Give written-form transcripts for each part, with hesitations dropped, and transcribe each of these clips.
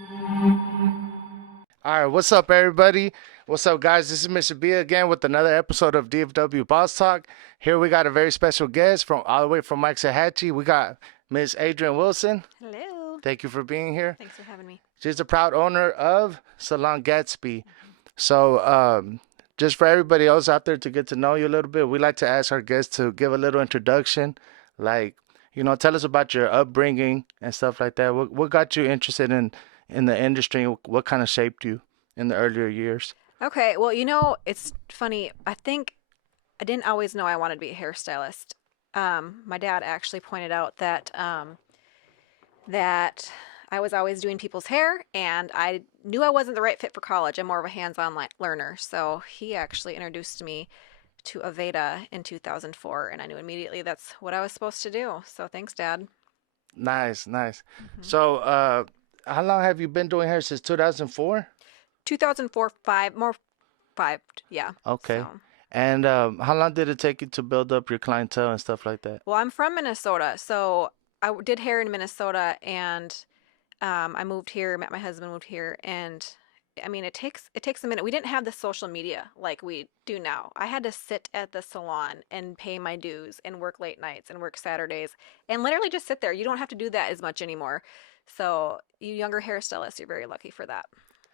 All right, what's up, everybody? What's up, guys? This is Mr. B again with another episode of DFW Boss Talk. Here we got a very special guest from all the way from Waxahachie. We got Miss Adrian Wilson. Hello. Thank you for being here. Thanks for having me. She's the proud owner of Salon Gatsby. So, just for everybody else out there to get to know you a little bit, we like to ask our guests to give a little introduction, like tell us about your upbringing and stuff like that. What got you interested in the industry? What kind of shaped you in the earlier years? Okay, well, it's funny. I think I didn't always know I wanted to be a hairstylist. My dad actually pointed out that I was always doing people's hair, and I knew I wasn't the right fit for college. I'm more of a hands-on learner, so he actually introduced me to Aveda in 2004, and I knew immediately that's what I was supposed to do. So thanks, Dad. Nice, nice. hmm So, how long have you been doing hair? Since 2004? 2004, more five, yeah. Okay. So. And how long did it take you to build up your clientele and stuff like that? Well, I'm from Minnesota, so did hair in Minnesota, and I moved here, met my husband, moved here, and I mean, it takes a minute. We didn't have the social media like we do now. I had to sit at the salon and pay my dues and work late nights and work Saturdays and literally just sit there. You don't have to do that as much anymore. So you younger hairstylists, you're very lucky for that.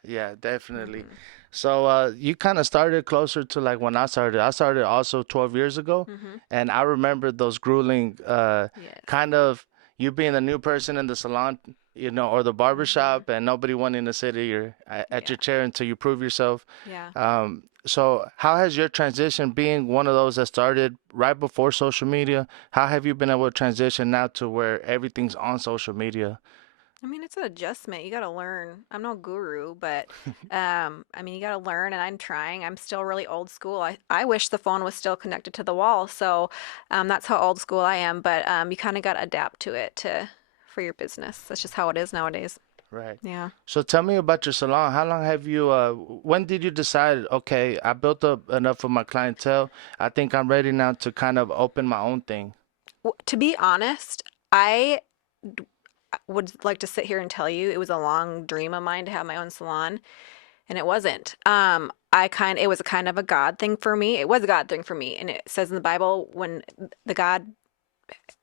Yeah, definitely. hmm So you kind of started closer to like when I started. I started also 12 years ago, hmm and I remember those grueling Yes. kind of you being a new person in the salon, or the barber hmm shop, and nobody wanting to sit at Yeah. your chair until you prove yourself. Yeah. So how has your transition, being one of those that started right before social media, how have you been able to transition now to where everything's on social media? I mean, it's an adjustment. You got to learn. I'm no guru, but I mean, you got to learn, and I'm trying. I'm still really old school. I wish the phone was still connected to the wall. So that's how old school I am. But you kind of got to adapt to it for your business. That's just how it is nowadays. Right. Yeah. So tell me about your salon. How long have you, when did you decide, okay, I built up enough of my clientele. I think I'm ready now to kind of open my own thing. To be honest, I would like to sit here and tell you it was a long dream of mine to have my own salon, and it wasn't. It was a kind of a God thing for me. It was a God thing for me, and it says in the Bible when the God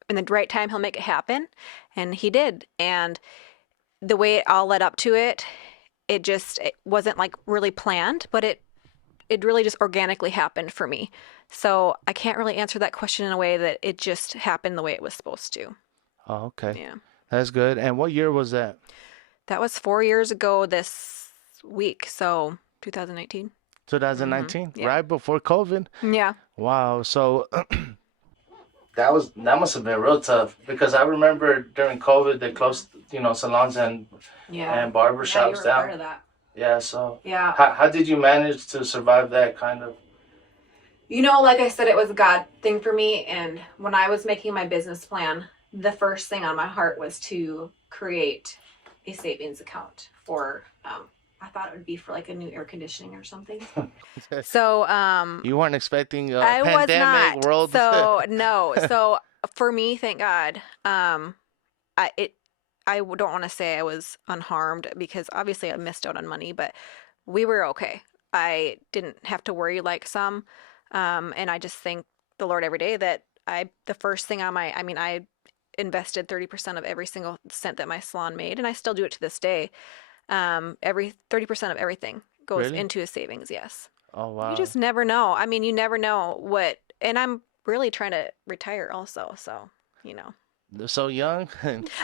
in the right time he'll make it happen, and he did. And the way it all led up to it, it wasn't like really planned, but it really just organically happened for me. So I can't really answer that question in a way that it just happened the way it was supposed to. Oh, okay. Yeah. That's good. And what year was that? That was 4 years ago this week, so 2019. 2019, Yeah. right before COVID. Yeah. Wow. So that must have been real tough because I remember during COVID they closed, salons Yeah. and barber Yeah, you shops were part down. of that. Yeah. So Yeah. how did you manage to survive that kind of? Like I said, it was a God thing for me. And when I was making my business plan, the first thing on my heart was to create a savings account I thought it would be for like a new air conditioning or something. So, You weren't expecting a I was pandemic not. world. So, no. So for me, thank God, I, it, don't want to say I was unharmed because obviously I missed out on money, but we were okay. I didn't have to worry like some. And I just thank the Lord every day that the first thing I invested 30% of every single cent that my salon made, and I still do it to this day. Every 30% of everything goes Really? into a savings. Yes. Oh You wow. just never know. I mean, you never know and I'm really trying to retire also. So, you know, They're so young.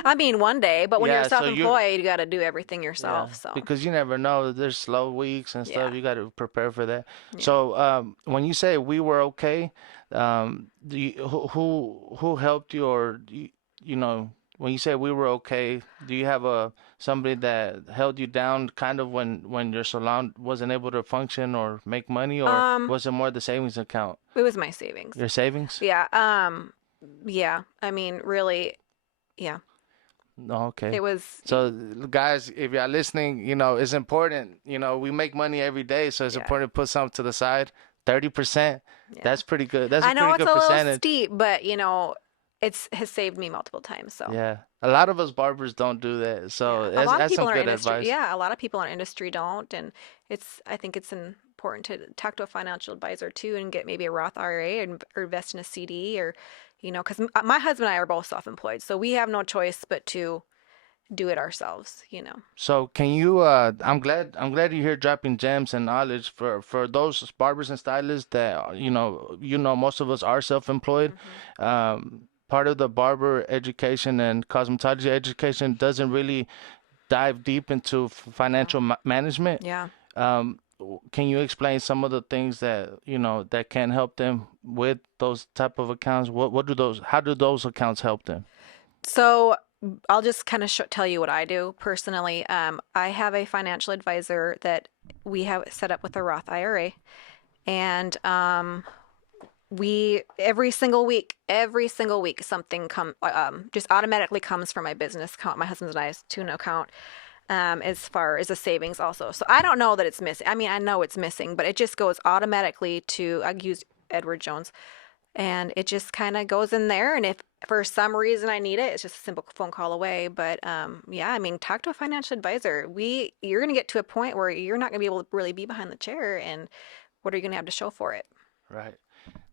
I mean, one day, but when you're Yeah, so you self-employed, you got to do everything yeah, yourself. So, because you never know. There's slow weeks and yeah, stuff. You got to prepare for that. yeah. So, when you say we were okay, who helped you, or when you say we were okay, do you have a somebody that held you down, kind of when your salon wasn't able to function or make money, or Um, was it more the savings account, it was my savings. your savings? Yeah. Yeah. I mean, really, yeah. Oh, okay. It was, So, guys, if y'all listening, it's important. We make money every day, so it's yeah, important to put something to the side. 30%, yeah. that's pretty good. That's a I know pretty it's good a little percentage. steep, but it's has saved me multiple times. So Yeah. A lot of us barbers don't do that. yeah, So a lot of that's people some in our good industry, advice. yeah, a lot of people in our industry don't, and I think it's important to talk to a financial advisor too, and get maybe a Roth IRA or invest in a CD, or because my husband and I are both self-employed, so we have no choice but to do it ourselves. So can you I'm glad you're here dropping gems and knowledge for those barbers and stylists that most of us are self-employed. Hmm. Part of the barber education and cosmetology education doesn't really dive deep into No. financial management. Yeah. Can you explain some of the things that that can help them with those type of accounts? What do those how do those accounts help them? So I'll just kind of tell you what I do personally. I have a financial advisor that we have set up with a Roth IRA, and we every single week something just automatically comes from my business account, my husband's and I's tuna account, as far as a savings also. So I don't know that it's missing. I mean, I know it's missing, but it just goes automatically to, I use Edward Jones, and it just kind of goes in there. And if for some reason I need it, it's just a simple phone call away. But yeah, I mean, talk to a financial advisor. You're going to get to a point where you're not going to be able to really be behind the chair, and what are you going to have to show for it? Right.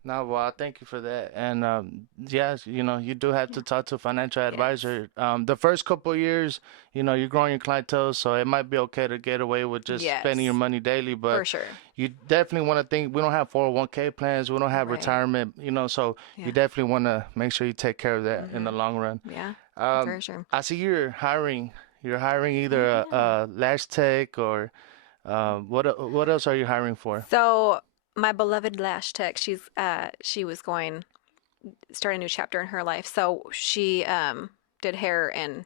No, well, thank you for that. And yes, you do have Yeah. to talk to a financial Yes. advisor. The first couple of years, you're growing your clientele, so it might be okay to get away with just spending your Yes, money daily, for but sure. you definitely want to think we don't have 401k plans, we don't have Right. retirement, so you Yeah. definitely want to make sure you take care of that in Mm-hmm. the long run. Yeah, Um, for sure. I see you're hiring either I a am. lash tech or what else are you hiring for? So my beloved lash tech, she was going start a new chapter in her life. So she did hair and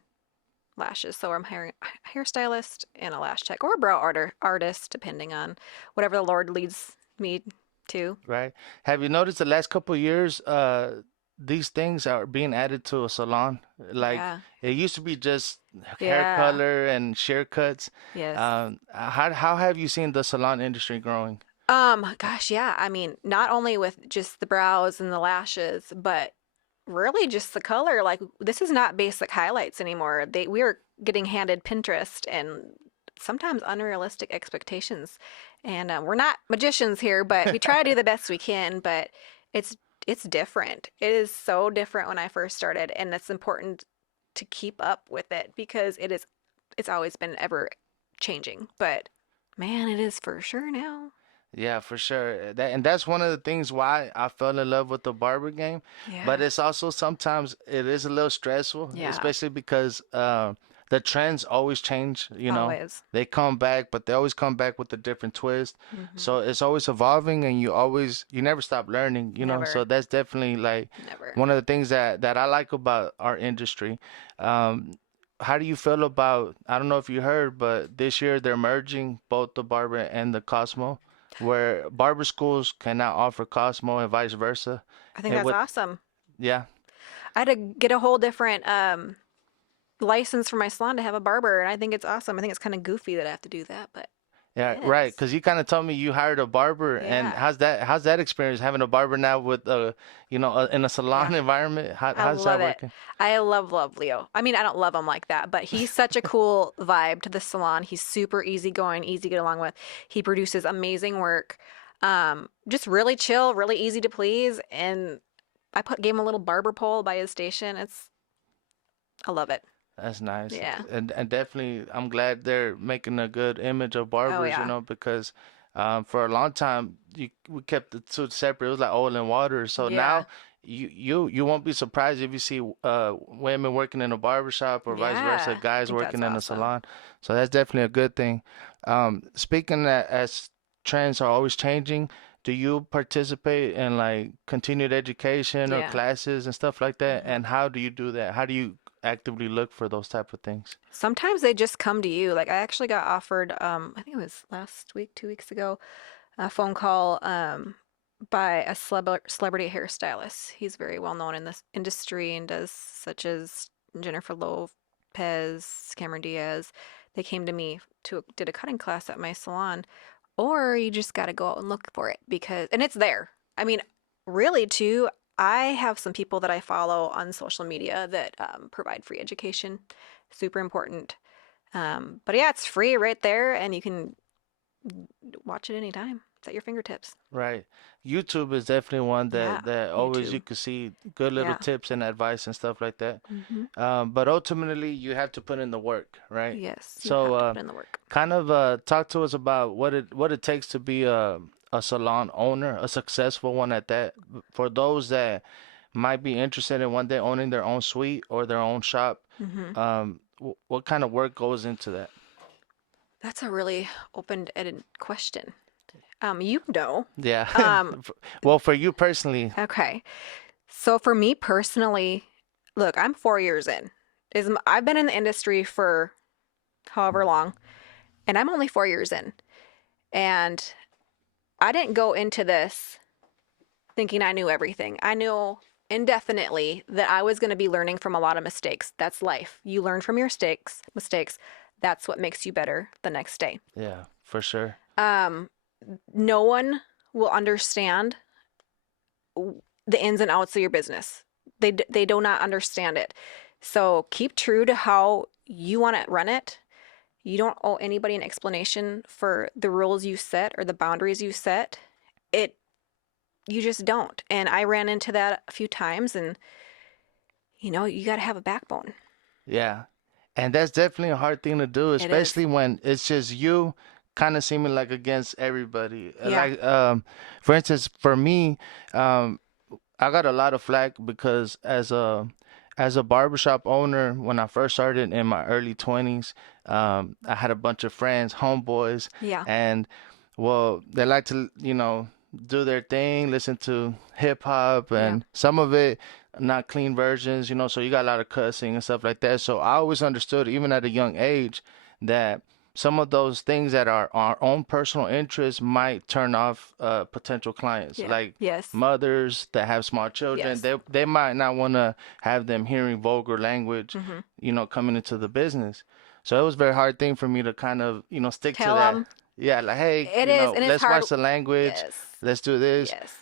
lashes. So I'm hiring a hairstylist and a lash tech or a artist, depending on whatever the Lord leads me to. Right. Have you noticed the last couple of years, these things are being added to a salon? Like Yeah. it used to be just hair Yeah. color and shear cuts. Yes. How have you seen the salon industry growing? Gosh, yeah. I mean, not only with just the brows and the lashes, but really just the color. Like this is not basic highlights anymore. We are getting handed Pinterest and sometimes unrealistic expectations. And we're not magicians here, but we try to do the best we can. But it's it's different. It is so different when I first started, and it's important to keep up with it because it's always been ever changing. But man, it is for sure now. Yeah, for sure. That's one of the things why I fell in love with the barber game. But Yeah. it's also sometimes it is a little stressful, Yeah. especially because the trends always change, Always. They come back, but they always come back with a different twist. Hmm. So it's always evolving and you never stop learning. So Never. that's definitely like Never. one of the things that I like about our industry. Um, how do you feel about, I don't know if you heard, but this year they're merging both the barber and the Cosmo, where barber schools can now offer Cosmo and vice versa. I think And that's with, awesome. yeah, I had to get a whole different license for my salon to have a barber, and I think it's awesome. I think it's kind of goofy that I have to do that, but yeah, it right. is. Because you kind of told me you hired a barber, and Yeah. how's that experience having a barber now with in a salon Yeah. environment? I How's that love it. working? I love Leo. I mean, I don't love him like that, but he's such a cool vibe to the salon. He's super easygoing, easy to get along with. He produces amazing work. Just really chill, really easy to please, and gave him a little barber pole by his station. I love it. That's nice. Yeah. And definitely I'm glad they're making a good image of Oh barbers, yeah. because for a long time we kept the two separate. It was like oil and water. So Yeah. now you won't be surprised if you see women working in a barber shop or vice versa, Yeah. I guys think that's working in a awesome. salon. So that's definitely a good thing. Speaking that as trends are always changing, do you participate in like continued education or Yeah. classes and stuff like that? Hmm. And how do you do that? How do you actively look for those type of things? Sometimes they just come to you. Like I actually got offered, I think it was last week, 2 weeks ago, a phone call by a celebrity hairstylist. He's very well known in this industry and does such as Jennifer Lopez, Cameron Diaz. They came to me to did a cutting class at my salon, or you just got to go out and look for it because and it's there. I mean, really too, I have some people that I follow on social media that provide free education. Super important. But yeah, it's free right there, and you can watch it anytime. It's at your fingertips. Right. YouTube is definitely one Yeah, that always you YouTube. can see good little Yeah. tips and advice and stuff like that. Hmm. But ultimately, you have to put in the work, right? Yes, you So, have to put in the work. kind of talk to us about what it takes to be a salon owner, a successful one at that. For those that might be interested in one day owning their own suite or their own shop, Hmm. what kind of work goes into that? That's a really open-ended question. You know. Yeah. Um, Well, for you personally, okay. So for me personally, look, I'm 4 years in. I've been in the industry for however long, and I'm only 4 years in. And I didn't go into this thinking I knew everything. I knew indefinitely that I was going to be learning from a lot of mistakes. That's life. You learn from your mistakes. That's what makes you better the next day. yeah, for sure. Um, no one will understand the ins and outs of your business. They do not understand it. So keep true to how you want to run it. You don't owe anybody an explanation for the rules you set or the boundaries you set. It you just don't. And I ran into that a few times, and you got to have a backbone. Yeah. And that's definitely a hard thing to do, It is. especially when it's just you kind of seeming like against everybody. Yeah. Like, for instance, for me, um, I got a lot of flack because as a barbershop owner, when I first started in my early 20s, I had a bunch of friends, homeboys, Yeah. and well, they like to, do their thing, listen to hip hop Yeah. and some of it not clean versions, so you got a lot of cussing and stuff like that. So I always understood, even at a young age, that some of those things that are our own personal interests might turn off potential clients, Yeah. like Yes. mothers that have small children. Yes. They might not want to have them hearing vulgar language, Mm-hmm. coming into the business. So it was a very hard thing for me to kind of, stick to Tell that. them Yeah, like, hey, it is, and it's let's hard. watch the language, Yes. let's do this, Yes.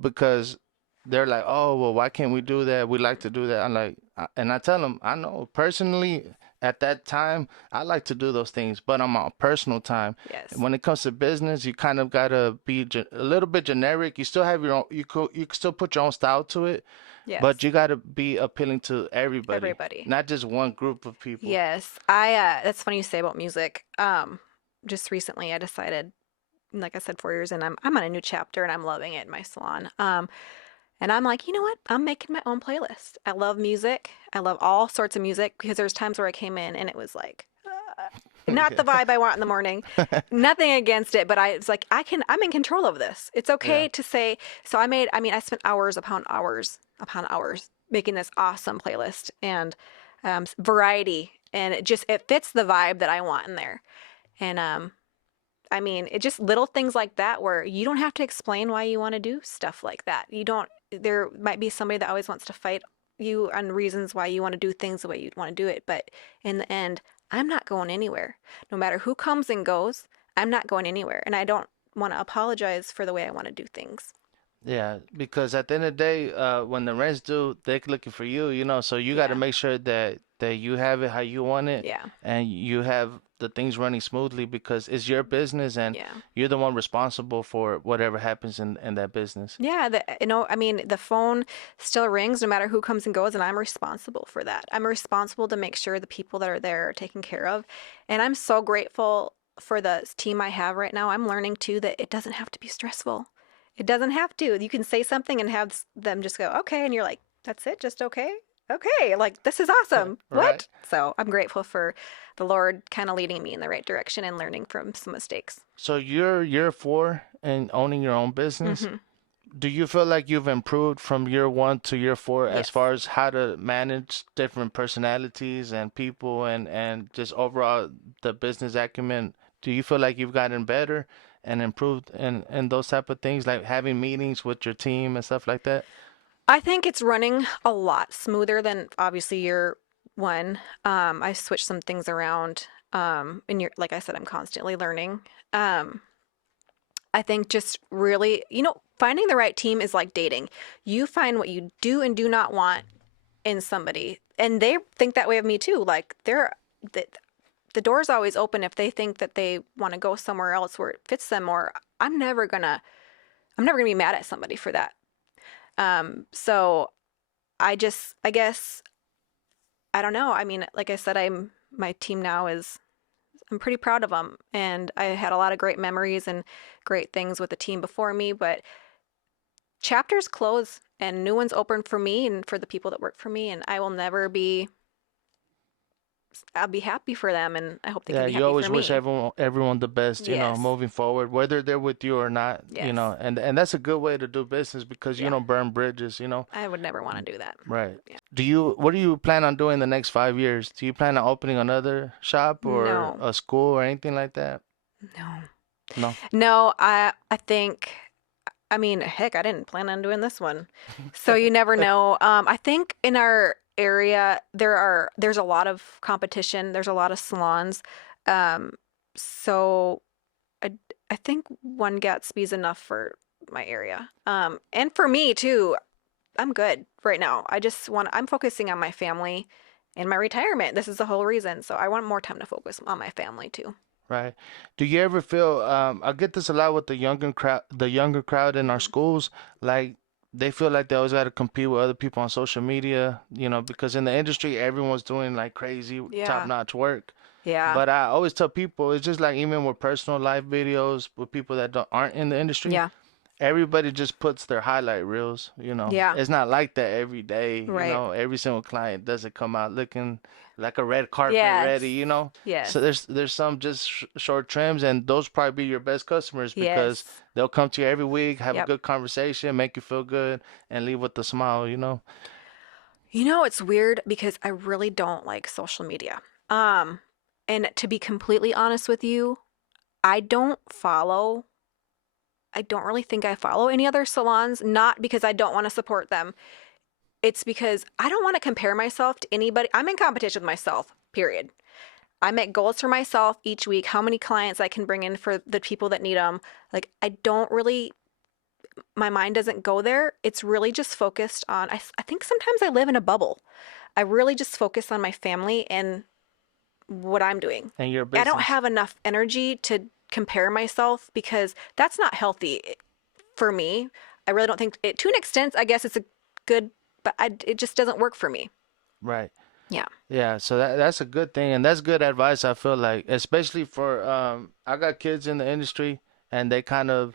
because they're like, oh, well, why can't we do that? We like to do that. I'm like, and I tell them, I know personally at that time, I like to do those things, but on my personal time. Yes. When it comes to business, you kind of gotta be a little bit generic. You still have your own, you could still put your own style to it, but Yes. you gotta be appealing to everybody, Everybody. not just one group of people. Yes. I that's funny you say about music. Just recently I decided, like I said, 4 years in, I'm on a new chapter and I'm loving it in my salon. And I'm like, you know what? I'm making my own playlist. I love music. I love all sorts of music because there's times where I came in and it was like not the vibe I want in the morning. Nothing against it, but I was like, I'm in control of this. It's Yeah. okay to say. So I spent hours upon hours making this awesome playlist and variety, and it fits the vibe that I want in there. And it just little things like that where you don't have to explain why you want to do stuff like that. You don't, there might be somebody that always wants to fight you on reasons why you want to do things the way you want to do it. But in the end, I'm not going anywhere. No matter who comes and goes, I'm not going anywhere. And I don't want to apologize for the way I want to do things. Yeah, because at the end of the day, when the rent's due, they're looking for you, so you got to Yeah. make sure that you have it how you want it, Yeah. and you have the things running smoothly because it's your business and Yeah. you're the one responsible for whatever happens in that business. Yeah, the phone still rings no matter who comes and goes, and I'm responsible for that. I'm responsible to make sure the people that are there are taken care of. And I'm so grateful for the team I have right now. I'm learning too that it doesn't have to be stressful. It doesn't have to. You can say something and have them just go, okay. And you're like, that's it, just okay. Okay, like this is awesome. Right? What? So I'm grateful for the Lord kind of leading me in the right direction and learning from some mistakes. So you're year 4 and owning your own business. Hmm. Do you feel like you've improved from year 1 to year 4 as Yes. far as how to manage different personalities and people and just overall the business acumen? Do you feel like you've gotten better and improved in those type of things, like having meetings with your team and stuff like that? I think it's running a lot smoother than obviously year one. I switched some things around. And like I said, I'm constantly learning. I think just really, finding the right team is like dating. You find what you do and do not want in somebody, and they think that way of me too. Like the, the door's always open if they think that they want to go somewhere else where it fits them. Or I'm never gonna be mad at somebody for that. So I guess I don't know. I mean, like I said, my team now is I'm pretty proud of them, and I had a lot of great memories and great things with the team before me. But chapters close and new ones open for me and for the people that work for me, and I will never be. I'll be happy for them, and I hope they can Yeah, be you happy for always wish me. everyone the best, Yes, moving forward, whether they're with you or not, yes, and that's a good way to do business because you yeah. don't burn bridges. I would never want to do that. Right. Yeah. What do you plan on doing the next 5 years? Do you plan on opening another shop or No, a school or anything like that? no, No. no. I think. I mean, heck, I didn't plan on doing this one. So you never know. I think in our area there's a lot of competition. There's a lot of salons. Um, so I I think one Gatsby's enough for my area. And for me too. I'm good right now. I'm focusing on my family and my retirement. This is the whole reason. So I want more time to focus on my family too. Right. Do you ever feel, I get this a lot with the younger crowd in our Mhm. schools, like they feel like they always got to compete with other people on social media, because in the industry everyone's doing like crazy Yeah. top-notch work. Yeah. But I always tell people it's just like even with personal life videos with people that aren't in the industry, Yeah. everybody just puts their highlight reels. Yeah. It's not like that every day. Right. Every single client doesn't come out looking like a red carpet Yes. ready. Yes. So there's some just short trims, and those probably be your best customers because Yes. they'll come to you every week, have a Yep. good conversation, make you feel good, and leave with a smile. You know, it's weird because I really don't like social media. Um, and to be completely honest with you, I don't follow I don't really think I follow any other salons, not because I don't want to support them. It's because I don't want to compare myself to anybody. I'm in competition with myself, period. I make goals for myself each week, how many clients I can bring in for the people that need them. Like, I don't really, my mind doesn't go there. It's really just focused on, I think sometimes I live in a bubble. I really just focus on my family and what I'm doing. And your I don't business. have enough energy to compare myself because that's not healthy for me. I really don't think it, to an extent, I guess it's a good, but it just doesn't work for me. Right. Yeah. Yeah, so that's a good thing, and that's good advice. I feel like, especially for I got kids in the industry, and they tell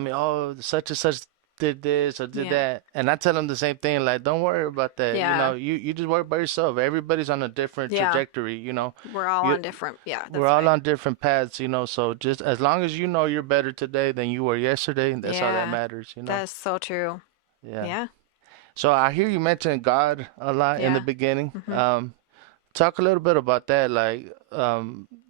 me, oh, such and such did this or did Yeah. that, and I tell them the same thing, like, don't worry about that. Yeah. You just work by yourself. Everybody's on a different Yeah. trajectory. We're all You on different. Yeah, we're that's all right. on different paths. So just as long as you know you're better today than you were yesterday, that's all that Yeah. matters. That is so true. Yeah. Yeah. So I hear you mention God a lot in the Yeah. beginning. hmm Talk a little bit about that. Like,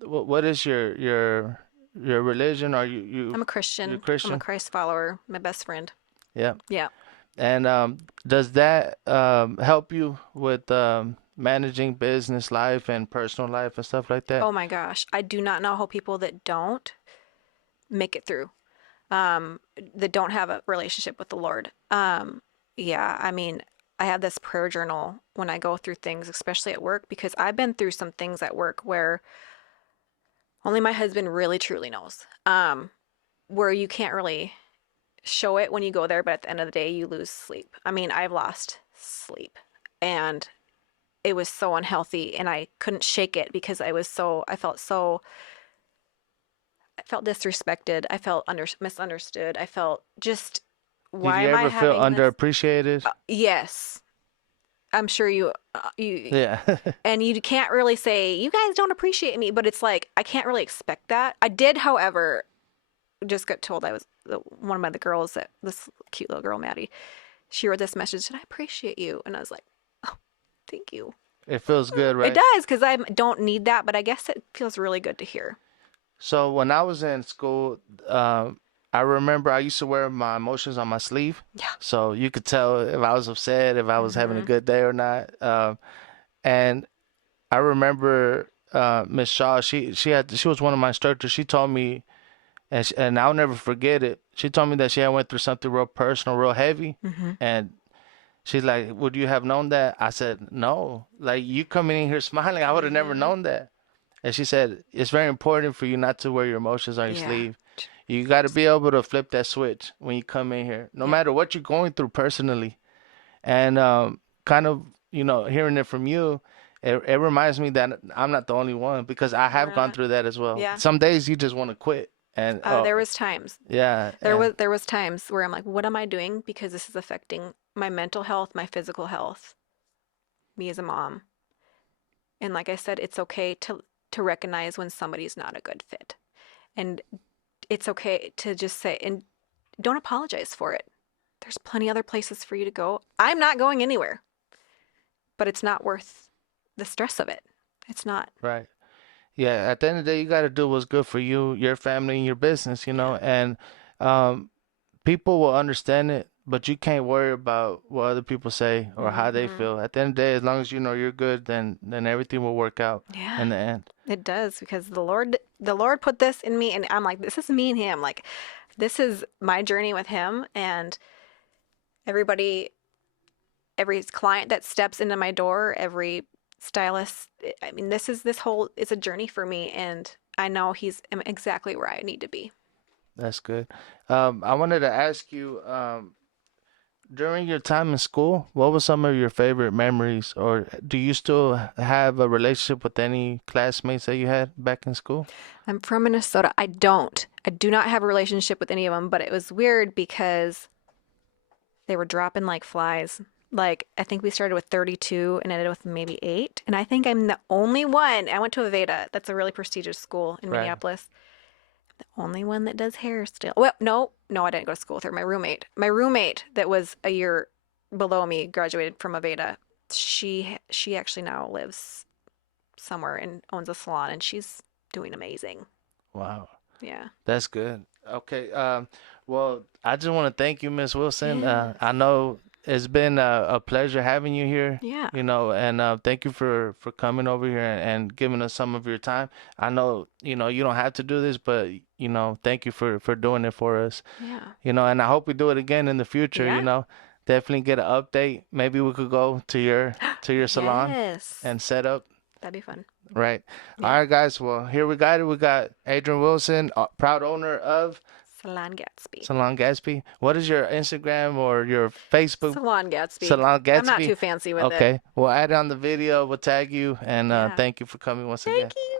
what is your religion? Are you I'm a you Christian. I'm a Christian? Christ follower. My best friend. Yeah. Yeah. And does that help you with managing business life and personal life and stuff like that? Oh my gosh. I do not know how people that don't make it through, that don't have a relationship with the Lord. Yeah, I mean, I have this prayer journal when I go through things, especially at work, because I've been through some things at work where only my husband really truly knows. Where you can't really show it when you go there, but at the end of the day, you lose sleep. I mean, I've lost sleep and it was so unhealthy and I couldn't shake it because I felt disrespected. I felt misunderstood. I felt just, Did why you am I ever feel having this? underappreciated? Yes, I'm sure you, Yeah. and you can't really say you guys don't appreciate me, but it's like I can't really expect that. I did, however, just got told I was one of my the girls that this cute little girl Maddie. She wrote this message. Said I appreciate you, and I was like, oh, thank you. It feels good, It right? does because I don't need that, but I guess it feels really good to hear. So when I was in school, I remember I used to wear my emotions on my sleeve, Yeah. so you could tell if I was upset, if I was having a hmm good day or not. And I remember Miss Shaw. She was one of my instructors. She told me, and I'll never forget it. She told me that she had went through something real personal, real heavy, Mm-hmm. and she's like, "Would you have known that?" I said, "No. Like you coming in here smiling, I would have never Mm-hmm. known that." And she said, "It's very important for you not to wear your emotions on your Yeah. sleeve. You got to be able to flip that switch when you come in here, no Yeah. matter what you're going through personally." And kind of, hearing it from you, it reminds me that I'm not the only one because I You're have gone not. through that as well. Yeah. Some days you just want to quit, and There was times. yeah, There and was there was times where I'm like, what am I doing? Because this is affecting my mental health, my physical health, me as a mom. And like I said, it's okay to recognize when somebody's not a good fit. And it's okay to just say and don't apologize for it. There's plenty other places for you to go. I'm not going anywhere, but it's not worth the stress of it. It's not. right. Yeah, at the end of the day, you got to do what's good for you, your family, and your business, Yeah. and um, people will understand it, but you can't worry about what other people say or how they Mm-hmm. feel. At the end of the day, as long as you know you're good, then everything will work out Yeah. in the end. It does because the Lord put this in me and I'm like this is me and him like this is my journey with him and everybody every client that steps into my door, every stylist, I mean this whole it's a journey for me and I know he's exactly where I need to be. That's good. I wanted to ask you, during your time in school, what were some of your favorite memories, or do you still have a relationship with any classmates that you had back in school? I'm from Minnesota. I do not have a relationship with any of them, but it was weird because they were dropping like flies. Like, I think we started with 32 and ended with maybe 8. And I think I'm the only one. I went to Aveda. That's a really prestigious school in Right. Minneapolis. The only one that does hair still. Well, no, no, I didn't go to school with her. My roommate that was a year below me graduated from Aveda. She actually now lives somewhere and owns a salon and she's doing amazing. Wow. Yeah. That's good. Okay. Well, I just want to thank you, Miss Wilson. I Yes. know it's been a pleasure having you here, Yeah. and thank you for coming over here and giving us some of your time. I know, you don't have to do this, but, thank you for doing it for us, Yeah. and I hope we do it again in the future, Yeah. Definitely get an update. Maybe we could go to your salon Yes. and set up. That'd be fun. Right. All Yeah. right, guys. Well, here we got it. We got Adrian Wilson, proud owner of Salon Gatsby. Salon Gatsby. What is your Instagram or your Facebook? Salon Gatsby. Salon I'm not Gatsby. too fancy with it. Okay. We'll add it on the video. We'll tag you. And Yeah. thank you for coming once Thank again. you.